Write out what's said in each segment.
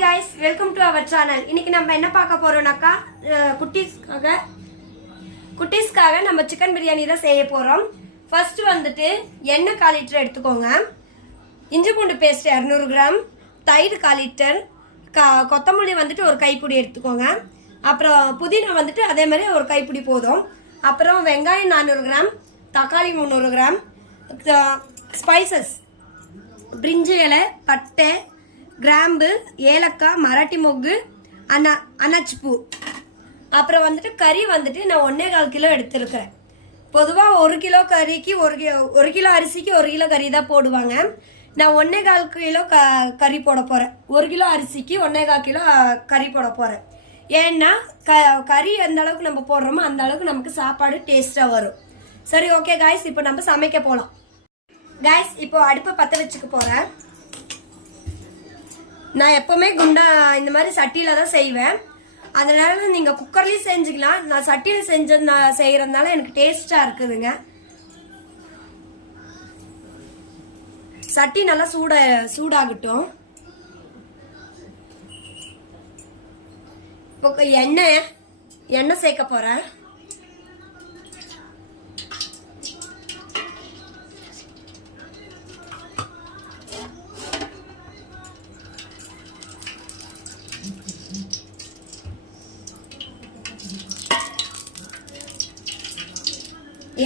Hi guys welcome to our channel இன்னைக்கு நம்ம என்ன பார்க்க போறோம்னாக்கா குட்டீஸ்க்காக குட்டீஸ்க்காக நம்ம சிக்கன் பிரியாணி தான் செய்ய போறோம். ஃபர்ஸ்ட் வந்துட்டு எண்ணெய் கால் லிட்டர் எடுத்துக்கோங்க. இஞ்சி பூண்டு பேஸ்ட் இரநூறு கிராம் தயிர் கால் லிட்டர் கொத்தமல்லி வந்துட்டு ஒரு கைப்பிடி எடுத்துக்கோங்க. அப்புறம் புதினா வந்துட்டு அதே மாதிரி ஒரு கைப்பிடி போதும். அப்புறம் வெங்காயம் நானூறு கிராம் தக்காளி முந்நூறு கிராம் ஸ்பைசஸ் பிரிஞ்சி இலை பட்டை கிராம்பு ஏலக்காய் மராட்டி மொக்கு அண்ணா அன்னாச்சிப்பூ அப்புறம் வந்துட்டு கறி வந்துட்டு நான் ஒன்றே கால் கிலோ எடுத்திருக்கிறேன். பொதுவாக ஒரு கிலோ கறிக்கு ஒரு கிலோ ஒரு கிலோ அரிசிக்கு ஒரு கிலோ கறி தான் போடுவாங்க. நான் ஒன்றே கால் கிலோ க கறி போட போகிறேன் ஒரு கிலோ அரிசிக்கு ஒன்றே கால் கிலோ கறி போட போகிறேன் ஏன்னா க கறி எந்த அளவுக்கு நம்ம போடுறோமோ அந்த அளவுக்கு நமக்கு சாப்பாடு டேஸ்ட்டாக வரும். சரி ஓகே காய்ஸ் இப்போ நம்ம சமைக்க போகலாம் காய்ஸ் இப்போ அடுப்பை பற்ற வச்சுக்க போகிறேன் நான் எப்பவுமே குண்டா இந்த மாதிரி சட்டியில தான் செய்வேன். அதனால நீங்கள் குக்கர்லேயும் செஞ்சுக்கலாம். நான் சட்டியில் செஞ்ச நான் செய்கிறதுனால எனக்கு டேஸ்ட்டாக இருக்குதுங்க. சட்டி நல்லா சூட சூடாகட்டும். இப்போ எண்ணெய் எண்ணெய் சேர்க்க போகிறேன்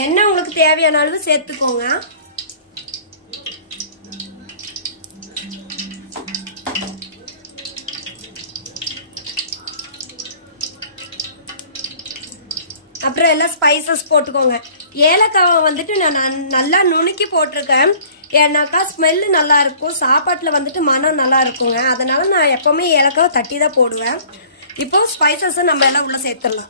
எண்ணெய் உங்களுக்கு தேவையான அளவு சேர்த்துக்கோங்க. அப்புறம் எல்லாம் ஸ்பைசஸ் போட்டுக்கோங்க. ஏலக்காவை வந்துட்டு நான் நன்- நல்லா நுணுக்கி போட்டிருக்கேன். ஏன்னாக்கா ஸ்மெல்லு நல்லா இருக்கும். சாப்பாட்டில் வந்துட்டு மனம் நல்லா இருக்குங்க. அதனால நான் எப்போவுமே ஏலக்காவை தட்டி தான் போடுவேன். இப்போ ஸ்பைசஸை நம்ம எல்லாம் உள்ளே சேர்த்துடலாம்.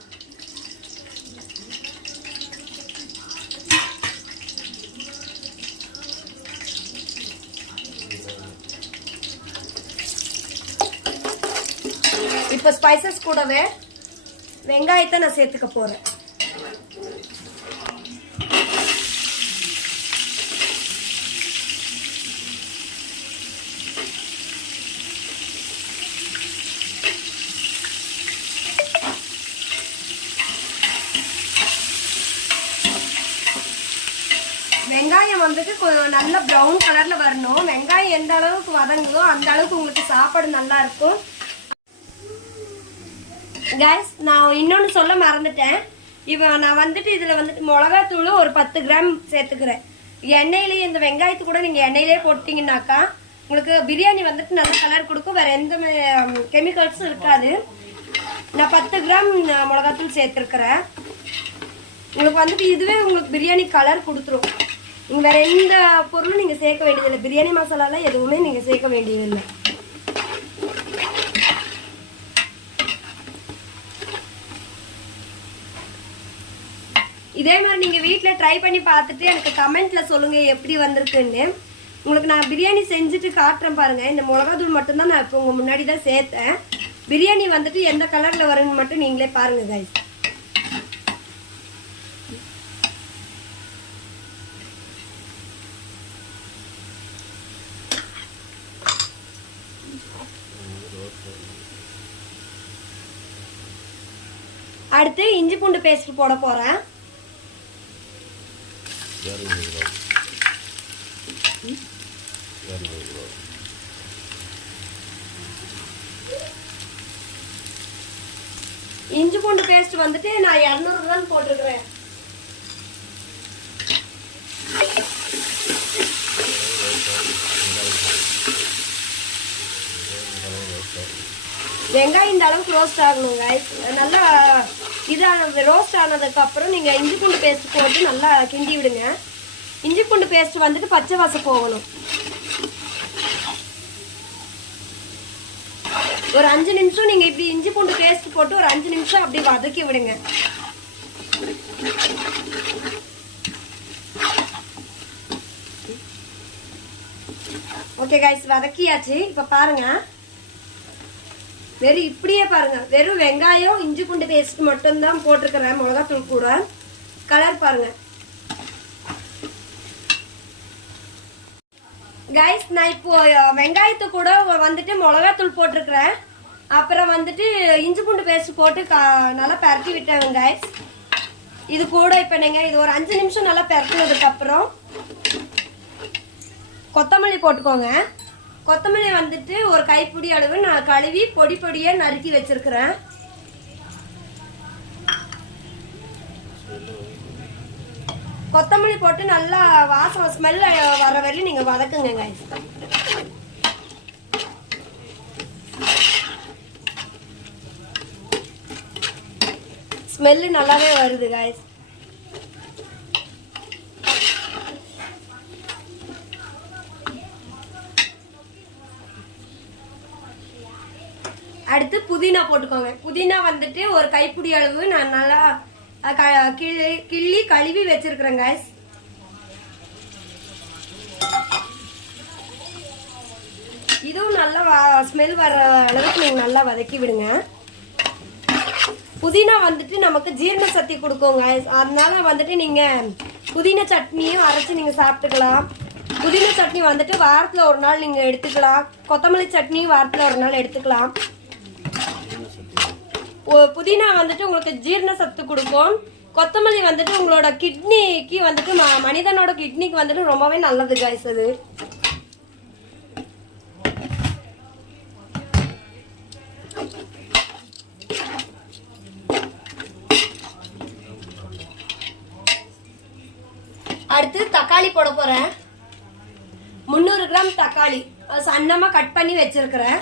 இப்போ ஸ்பைசஸ் கூடவே வெங்காயத்தை நான் சேர்த்துக்க போகிறேன் வெங்காயம் வந்துட்டு கொஞ்சம் நல்ல ப்ரௌன் கலரில் வரணும். வெங்காயம் எந்த அளவுக்கு வதங்குதோ அந்த அளவுக்கு உங்களுக்கு சாப்பாடு நல்லா இருக்கும். கைஸ் நான் இன்னொன்று சொல்ல மறந்துட்டேன். இப்போ நான் வந்துட்டு இதில் வந்துட்டு மிளகாத்தூள் ஒரு பத்து கிராம் சேர்த்துக்கிறேன். எண்ணெயிலேயே இந்த வெங்காயத்து கூட நீங்கள் எண்ணெயிலே போட்டிங்கனாக்கா உங்களுக்கு பிரியாணி வந்துட்டு நல்ல கலர் கொடுக்கும். வேறு எந்த கெமிக்கல்ஸும் இருக்காது. நான் பத்து கிராம் நான் மிளகாத்தூள் சேர்த்துருக்குறேன். உங்களுக்கு வந்துட்டு இதுவே உங்களுக்கு பிரியாணி கலர் கொடுத்துரும். நீங்கள் வேறு எந்த பொருளும் நீங்கள் சேர்க்க வேண்டியதில்லை. பிரியாணி மசாலாலாம் எதுவுமே நீங்கள் சேர்க்க வேண்டியதில்லை. இதே மாதிரி நீங்கள் வீட்டில் ட்ரை பண்ணி பார்த்துட்டு எனக்கு கமெண்ட்டில் சொல்லுங்கள் எப்படி வந்திருக்குன்னு. உங்களுக்கு நான் பிரியாணி செஞ்சுட்டு காட்டுறேன் பாருங்கள் இந்த மிளகாத்தூள் மட்டும்தான் நான் இப்போ உங்கள் முன்னாடி தான் சேர்த்தேன். பிரியாணி வந்துட்டு எந்த கலரில் வருன்னு மட்டும் நீங்களே பாருங்கள் கை அடுத்து இஞ்சி பூண்டு பேஸ்ட் போட போகிறேன் போறேன் இஞ்சி பூண்டு பேஸ்ட் வந்துட்டு நான் இரநூறு கிராம் போட்டிருக்கிறேன் வெங்காயம் இந்த அளவுக்கு ரோஸ்ட் ஆகணும் நல்லா இதாக ரோஸ்ட் ஆனதுக்கப்புறம் நீங்கள் இஞ்சி பூண்டு பேஸ்ட் போட்டு நல்லா கிண்டி விடுங்க. இஞ்சி பூண்டு பேஸ்ட் வந்துட்டு பச்சை வாசம் போகணும். ஒரு அஞ்சு நிமிஷம் நீங்கள் இப்படி இஞ்சி பூண்டு பேஸ்ட் போட்டு ஒரு அஞ்சு நிமிஷம் அப்படி வதக்கி விடுங்க. ஓகே கைஸ் வதக்கியாச்சு. இப்போ பாருங்கள் வெறும் இப்படியே பாருங்க. வெறும் வெங்காயம் இஞ்சி பூண்டு பேஸ்ட் மட்டும்தான் போட்டிருக்கிறேன் மிளகாத்தூள் கூட. கலர் பாருங்க. கைஸ் நான் இப்போ வெங்காயத்து கூட வந்துட்டு மிளகாத்தூள் போட்டிருக்கிறேன். அப்புறம் வந்துட்டு இஞ்சி பூண்டு பேஸ்ட் போட்டு கா- நல்லா பரட்டி விட்டேன் கைஸ் இது கூட இப்போ நீங்கள் இது ஒரு அஞ்சு நிமிஷம் நல்லா பரட்டினதுக்கப்புறம் கொத்தமல்லி போட்டுக்கோங்க. கொத்தமல்லி வந்துட்டு ஒரு கைப்பிடி அளவு நான் கழுவி பொடி பொடியாக நறுக்கி வச்சிருக்கிறேன். கொத்தமல்லி போட்டு நல்லா வாசம் ஸ்மெல் வர வரையும் நீங்கள் வதக்குங்க ஸ்மெல்லு நல்லாவே வருது காய்ஸ் அடுத்து புதினா போட்டுக்கோங்க. புதினா வந்துட்டு ஒரு கைப்பிடி அளவு நான் நல்லா க- கிள்ளி கிள்ளி கழுவி வச்சிருக்கிறேன் guys. இதுவும் நல்லா ஸ்மெல் வர அளவுக்கு நீங்கள் நல்லா வதக்கி விடுங்க. புதினா வந்துட்டு நமக்கு ஜீரண சக்தி கொடுக்கும் guys. அதனால வந்துட்டு நீங்கள் புதினா சட்னியும் அரைச்சி நீங்கள் சாப்பிட்டுக்கலாம். புதினா சட்னி வந்துட்டு வாரத்தில் ஒரு நாள் நீங்கள் எடுத்துக்கலாம். கொத்தமல்லி சட்னியும் வாரத்தில் ஒரு நாள் எடுத்துக்கலாம். புதினா வந்துட்டு உங்களுக்கு ஜீரண சத்து கொடுக்கும் கொத்தமல்லி வந்துட்டு உங்களோட கிட்னிக்கு வந்துட்டு ம- மனிதனோட கிட்னிக்கு வந்துட்டு ரொம்பவே நல்லது காய்ஸ் அது. அடுத்து தக்காளி போட போறேன். முந்நூறு கிராம் தக்காளி. அது சன்னமா கட் பண்ணி வச்சிருக்கிறேன்.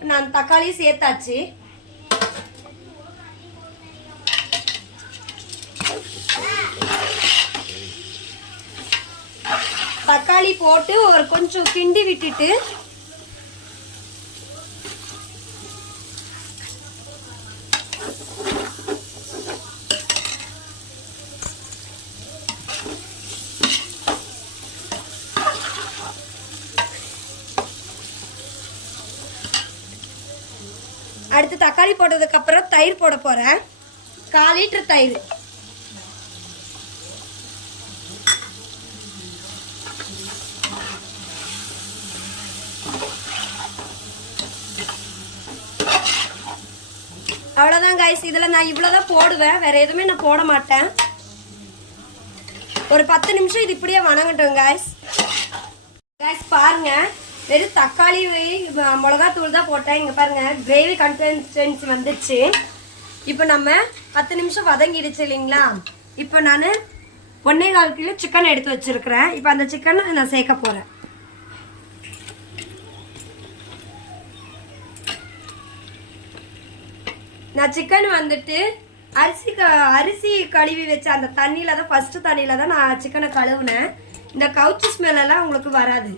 நான் தக்காளி சேர்த்தாச்சு தக்காளி போட்டு ஒரு கொஞ்சம் கிண்டி விட்டுட்டு அடுத்து தக்காளி போட்டதுக்கு அப்புறம் தயிர் போட போறேன். கால் லிட்டர் தயிர். கைஸ் இதில் நான் இவ்வளோதான் போடுவேன். வேறு எதுவுமே நான் போட மாட்டேன். ஒரு பத்து நிமிஷம் இது இப்படியே வணங்கட்டும் கைஸ் கைஸ் பாருங்கள் வெறும் தக்காளி மிளகாத்தூள் தான் போட்டேன். இங்கே பாருங்கள் கிரேவி கன்சிஸ்டன்சி வந்துச்சு. இப்போ நம்ம பத்து நிமிஷம் வதங்கிடுச்சு இல்லைங்களா? இப்போ நான் ஒன்னே கால் கிலோ சிக்கன் எடுத்து வச்சுருக்கிறேன். இப்போ அந்த சிக்கனை நான் சேர்க்க போகிறேன் நான் சிக்கன் வந்துட்டு அரிசி க அரிசி கழுவி வச்ச அந்த தண்ணியில தான் ஃபர்ஸ்ட் தண்ணியில தான் நான் சிக்கனை கழுவுனேன். இந்த கவுச்சி ஸ்மெல் எல்லாம் உங்களுக்கு வராது.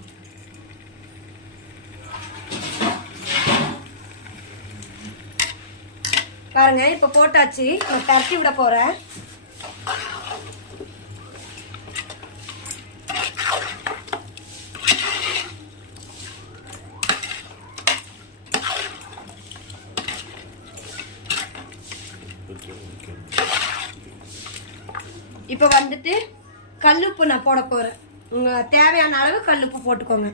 பாருங்க இப்போ போட்டாச்சு. நான் பரட்டி விட போறேன் இப்போ வந்துட்டு கல்லுப்பு நான் போட போகிறேன் உங்கள் தேவையான அளவு கல்லுப்பு போட்டுக்கோங்க.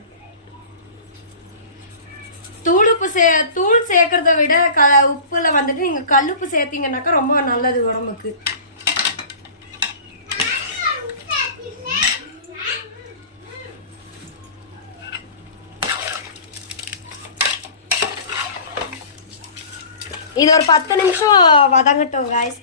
தூளுப்பு சே தூள் சேர்க்கறத விட க உப்பில் வந்துட்டு நீங்கள் கல்லுப்பு சேர்த்தீங்கன்னாக்கா ரொம்ப நல்லது உடம்புக்கு. இது ஒரு பத்து நிமிஷம் வதங்கட்டும் காய்ஸ்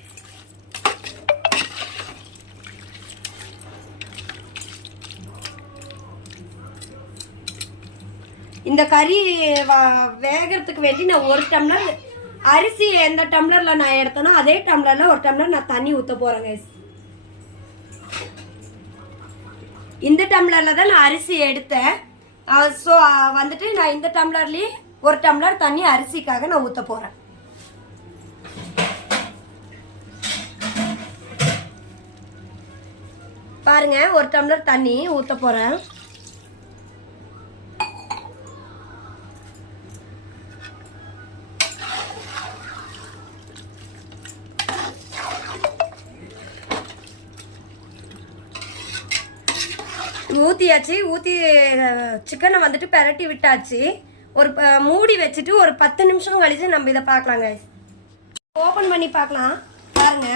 இந்த கறி வேகிறதுக்கு வேகறதுக்கு வேண்டி நான் ஒரு டம்ளர் அரிசி எந்த டம்ளரில் நான் எடுத்தேனோ அதே டம்ளரில் ஒரு டம்ளர் நான் தண்ணி ஊற்ற போகிறேங்க இந்த டம்ளரில் தான் நான் அரிசி எடுத்தேன். ஸோ வந்துட்டு நான் இந்த டம்ளர்லேயே ஒரு டம்ளர் தண்ணி அரிசிக்காக நான் ஊற்ற போகிறேன் பாருங்க ஒரு டம்ளர் தண்ணி ஊற்ற போகிறேன் ஊற்றியாச்சு ஊற்றி சிக்கனை வந்துட்டு பெரட்டி விட்டாச்சு. ஒரு ப- மூடி வச்சுட்டு ஒரு பத்து நிமிஷம் கழிச்சு நம்ம இதை பார்க்கலாங்க ஓப்பன் பண்ணி பார்க்கலாம். பாருங்க.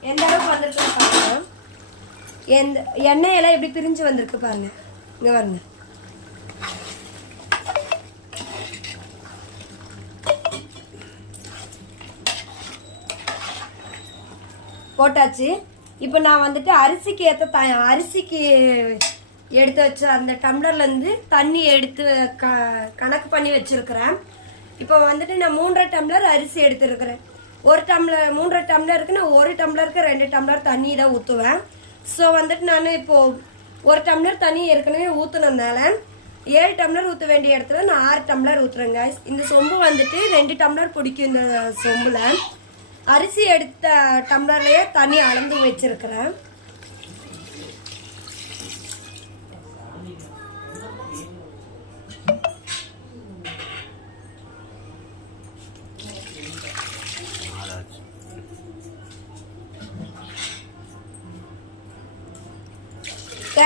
எந்த அளவுக்கு வந்திருக்கு பாருங்க. எந்த எண்ணெயெல்லாம் எப்படி பிரிஞ்சு வந்திருக்கு பாருங்க. இங்கே பாருங்க. போட்டாச்சு. இப்போ நான் வந்துட்டு அரிசிக்கு ஏற்ற த அரிசிக்கு எடுத்து வச்ச அந்த டம்ளர்லேருந்து தண்ணி எடுத்து க கணக்கு பண்ணி வச்சுருக்கிறேன். இப்போ வந்துட்டு நான் மூன்றரை டம்ளர் அரிசி எடுத்துருக்கிறேன். ஒரு டம்ளர் மூன்றரை டம்ளருக்கு நான் ஒரு டம்ளருக்கு ரெண்டு டம்ளர் தண்ணி தான் ஊற்றுவேன் ஸோ வந்துட்டு நான் இப்போது ஒரு டம்ளர் தண்ணி ஏற்கனவே ஊற்றுனதுனால ஏழு டம்ளர் ஊற்ற வேண்டிய இடத்துல நான் ஆறு டம்ளர் ஊற்றுறேங்க இந்த சொம்பு வந்துட்டு ரெண்டு டம்ளர் பிடிக்கும் இந்த சொம்பில். அரிசி எடுத்த டம்ளர்லேயே தண்ணி அளந்து வச்சுருக்கிறேன்.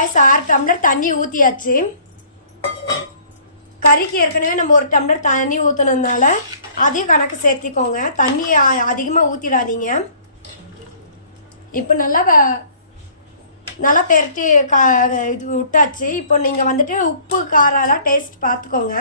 கேஸ் ஆறு டம்ளர் தண்ணி ஊற்றியாச்சு கறிக்கு ஏற்கனவே நம்ம ஒரு டம்ளர் தண்ணி ஊற்றுனதுனால அதையும் கணக்கு சேர்த்திக்கோங்க. தண்ணி அதிகமாக ஊற்றிடாதீங்க இப்போ நல்லா வ- நல்லா பெரட்டி கா இது விட்டாச்சு. இப்போ நீங்கள் வந்துட்டு உப்பு காரெல்லாம் டேஸ்ட் பார்த்துக்கோங்க.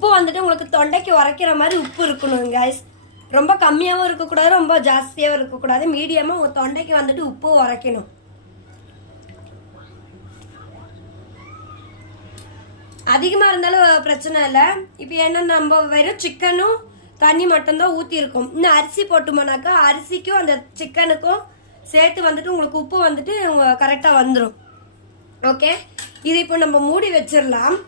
உப்பு வந்துட்டு உங்களுக்கு தொண்டைக்கு உரைக்கிற மாதிரி உப்பு இருக்கணும் கைஸ் ரொம்ப கம்மியாகவும் இருக்கக்கூடாது ரொம்ப ஜாஸ்தியாகவும் இருக்கக்கூடாது. மீடியமாக உங்கள் தொண்டைக்கு வந்துட்டு உப்பு உரைக்கணும். அதிகமாக இருந்தாலும் பிரச்சனை இல்லை. இப்போ என்ன நம்ம வெறும் சிக்கனும் தண்ணி மட்டும்தான் ஊற்றிருக்கோம் இன்னும் அரிசி போட்டோம்னாக்கா அரிசிக்கும் அந்த சிக்கனுக்கும் சேர்த்து வந்துட்டு உங்களுக்கு உப்பு வந்துட்டு கரெக்டாக வந்துடும் ஓகே இது இப்போ நம்ம மூடி வச்சிடலாம்.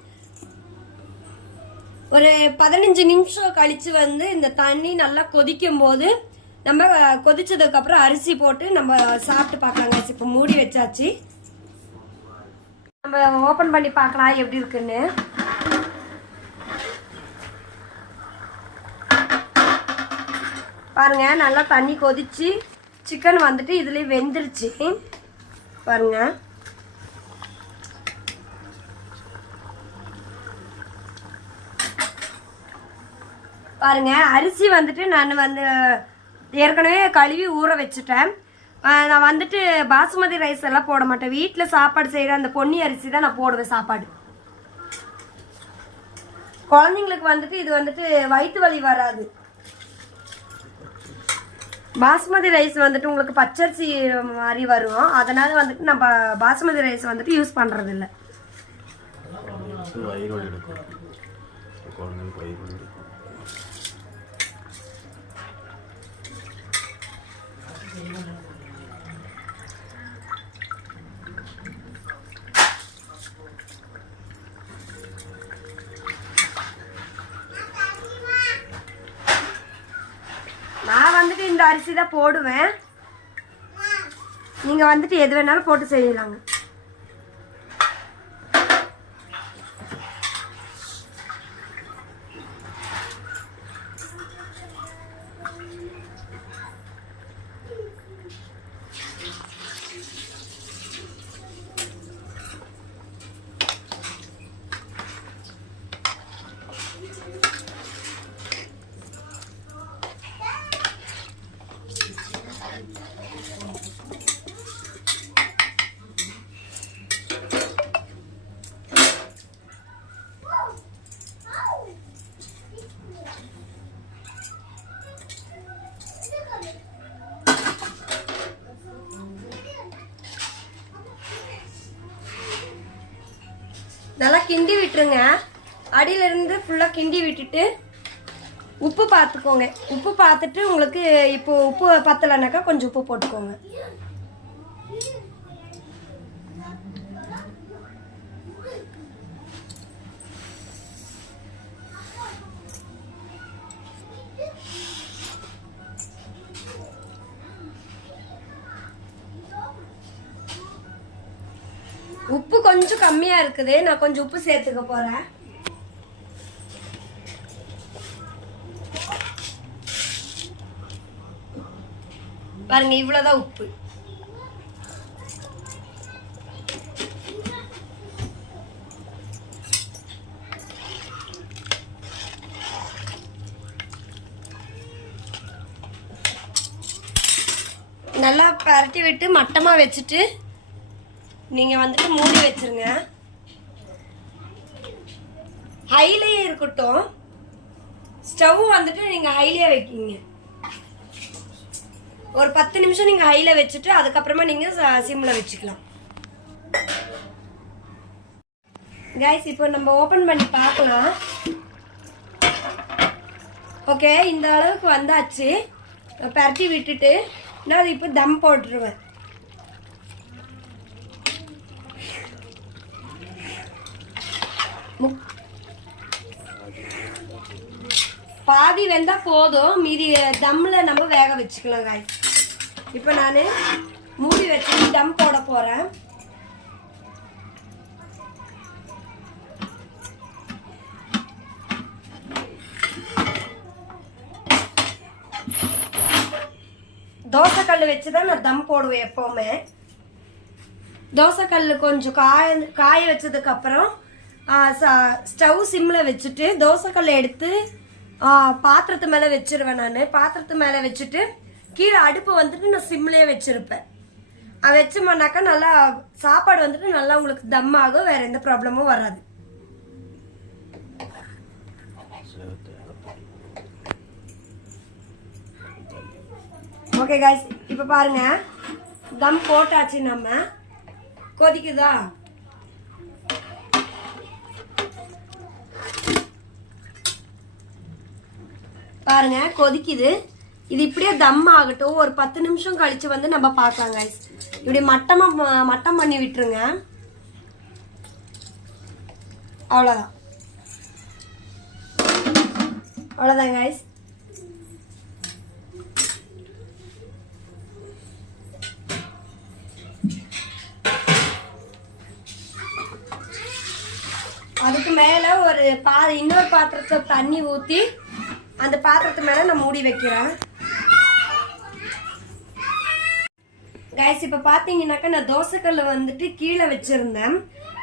ஒரு பதினஞ்சு நிமிஷம் கழித்து வந்து இந்த தண்ணி நல்லா கொதிக்கும் போது நம்ம கொதிச்சதுக்கப்புறம் அரிசி போட்டு நம்ம சாப்பிட்டு பார்க்கலாங்க. இப்போ மூடி வச்சாச்சு. நம்ம ஓப்பன் பண்ணி பார்க்கலாம் எப்படி இருக்குன்னு. பாருங்க நல்லா தண்ணி கொதிச்சு சிக்கன் வந்துட்டு இதுலேயே வெந்துருச்சு. பாருங்கள் பாருங்க அரிசி வந்துட்டு நான் வந்து ஏற்கனவே கழுவி ஊற வச்சுட்டேன். நான் வந்துட்டு பாசுமதி ரைஸ் எல்லாம் போட மாட்டேன். வீட்டில் சாப்பாடு செய்கிற அந்த பொன்னி அரிசி தான் நான் போடுவேன் சாப்பாடு. குழந்தைங்களுக்கு வந்துட்டு இது வந்துட்டு வயிற்று வலி வராது. பாசுமதி ரைஸ் வந்துட்டு உங்களுக்கு பச்சரிசி மாதிரி வரும். அதனால வந்துட்டு நம்ம பாசுமதி ரைஸ் வந்துட்டு யூஸ் பண்ணுறதில்ல நான் வந்துட்டு இந்த அரிசி தான் போடுவேன். நீங்கள் வந்துட்டு எது வேணாலும் போட்டு செய்யலாங்க நல்லா கிண்டி விட்டுருங்க அடியில இருந்து ஃபுல்லாக கிண்டி விட்டுட்டு உப்பு பார்த்துக்கோங்க. உப்பு பார்த்துட்டு உங்களுக்கு இப்போ உப்பு பத்தலைனாக்கா கொஞ்சம் உப்பு போட்டுக்கோங்க. உப்பு கொஞ்சம் கம்மியாக இருக்குது. நான் கொஞ்சம் உப்பு சேர்த்துக்க போறேன். பாருங்க இவ்வளோதான் உப்பு. நல்லா பரட்டி விட்டு மட்டமாக வச்சுட்டு நீங்கள் வந்துட்டு மூடி வச்சிருங்க. ஹைலேயே இருக்கட்டும். ஸ்டவ் வந்துட்டு நீங்கள் ஹைலேயே வைக்கிங்க. ஒரு பத்து நிமிஷம் நீங்கள் ஹையில் வச்சுட்டு அதுக்கப்புறமா நீங்கள் சிம்மில் வச்சுக்கலாம். கைஸ் இப்போ நம்ம ஓப்பன் பண்ணி பார்க்கலாம். ஓகே இந்த அளவுக்கு வந்தாச்சு. பரட்டி விட்டுட்டு நான் அது இப்போ தம் போட்டுருவேன். பாதி வெந்தா போதும். மீதி தம்மில் நம்ம வேக வச்சுக்கலாம் காய் இப்போ நான் மூடி வச்சு தம் போட போகிறேன் தோசைக்கல் வச்சு தான் நான் தம் போடுவேன் எப்போவுமே. தோசைக்கல் கொஞ்சம் காய காய வச்சதுக்கப்புறம் ஸ்டவ் சிம்மில் வச்சுட்டு தோசைக்கல்லை எடுத்து பாத்திரத்து மேலே வச்சிருவேன் நான். பாத்திரத்து மேலே வச்சுட்டு கீழே அடுப்பு வந்துட்டு நான் சிம்லேயே வச்சிருப்பேன். அது வச்சோம்னாக்கா நல்லா சாப்பாடு வந்துட்டு நல்லா உங்களுக்கு தம் ஆகும் வேற எந்த ப்ராப்ளமும் வராது. ஓகே காய்ஸ் இப்போ பாருங்க. தம் போட்டாச்சு நம்ம. கொதிக்குதா? பாருங்க கொதிக்குது. இது இப்படியே தம் ஆகட்டும். ஒரு பத்து நிமிஷம் கழிச்சு வந்து நம்ம பார்க்கலாம் கைஸ் இப்படி மட்டமாக மட்டம் பண்ணி விட்டுருங்க. அவ்வளோதான் அவ்வளோதான் கைஸ் அதுக்கு மேலே ஒரு பா இன்னொரு பாத்திரத்தை தண்ணி ஊற்றி அந்த பாத்திரத்து மேலே நான் மூடி வைக்கிறேன். கைஸ் இப்போ பார்த்தீங்கன்னாக்கா நான் தோசைக்கல்லை வந்துட்டு கீழே வச்சுருந்தேன்.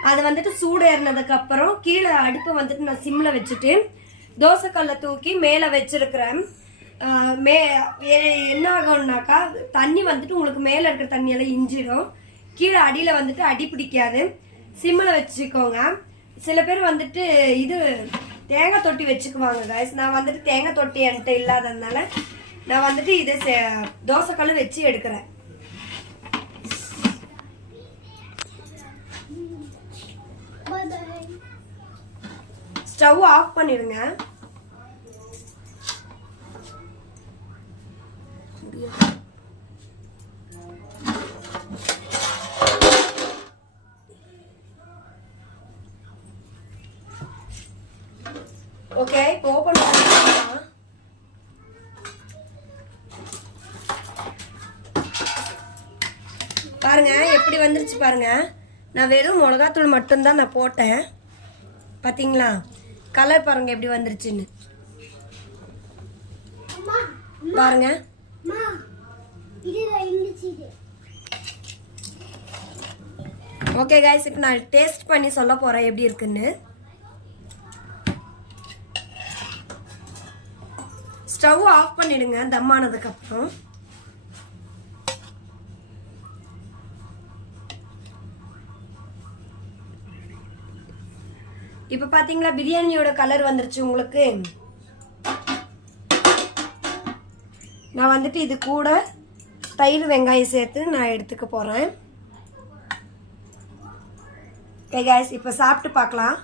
அது வந்துட்டு சூடு ஏறினதுக்கப்புறம் கீழே அடுப்பை வந்துட்டு நான் சிம்மில் வச்சுட்டு தோசைக்கல்லை தூக்கி மேலே வச்சுருக்கிறேன். மே என்ன ஆகும்னாக்கா தண்ணி வந்துட்டு உங்களுக்கு மேலே இருக்கிற தண்ணியெல்லாம் இஞ்சிடும். கீழே அடியில் வந்துட்டு அடி பிடிக்காது. சிம்மில் வச்சுக்கோங்க. சில பேர் வந்துட்டு இது தேங்காய் தொட்டி வச்சுக்குவாங்க guys. நான் வந்துட்டு தேங்காய் தொட்டி என்கிட்ட இல்லாததுனால நான் வந்துட்டு இதை சே- தோசைக்கல் வச்சு எடுக்கிறேன். ஸ்டவ் ஆஃப் பண்ணிடுங்க. ஓகே இப்போ ஓப்பன் பண்ணிக்கலாம் பாருங்க எப்படி வந்துருச்சு பாருங்க. நான் வெறும் மிளகாத்தூள் மட்டும்தான் நான் போட்டேன். பார்த்தீங்களா கலர் பாருங்க எப்படி வந்துருச்சுன்னு. பாருங்க. ஓகே கைஸ் இப்போ நான் டேஸ்ட் பண்ணி சொல்ல போகிறேன் எப்படி இருக்குன்னு. ஸ்டவ் ஆஃப் பண்ணிடுங்க தம் ஆனதுக்கப்புறம் இப்போ பாத்தீங்களா பிரியாணியோட கலர் வந்துருச்சு உங்களுக்கு? நான் வந்துட்டு இது கூட தயிர் வெங்காயம் சேர்த்து நான் எடுத்துக்க போறேன். ஓகே இப்போ சாப்பிட்டு பார்க்கலாம்.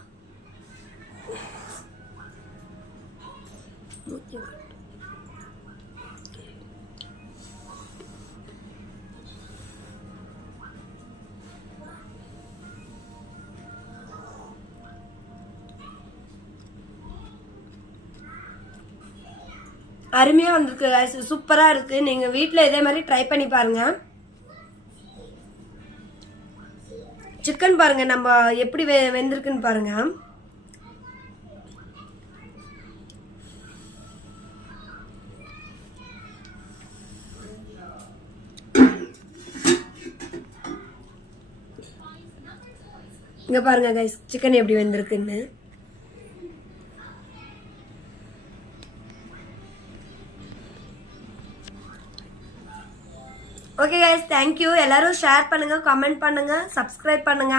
அருமையாக வந்திருக்கு. சூப்பராக இருக்குது நீங்கள் வீட்டில் இதே மாதிரி ட்ரை பண்ணி பாருங்கள் சிக்கன் பாருங்கள் நம்ம எப்படி வெ வெந்திருக்குன்னு பாருங்கள் இங்கே பாருங்க கைஸ் சிக்கன் எப்படி வெந்திருக்குன்னு. ஓகே கைஸ் தேங்க்யூ எல்லோரும் ஷேர் பண்ணுங்க கமெண்ட் பண்ணுங்கள் சப்ஸ்கிரைப் பண்ணுங்க.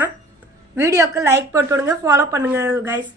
வீடியோக்கு லைக் போட்டு விடுங்க ஃபாலோ பண்ணுங்க கைஸ்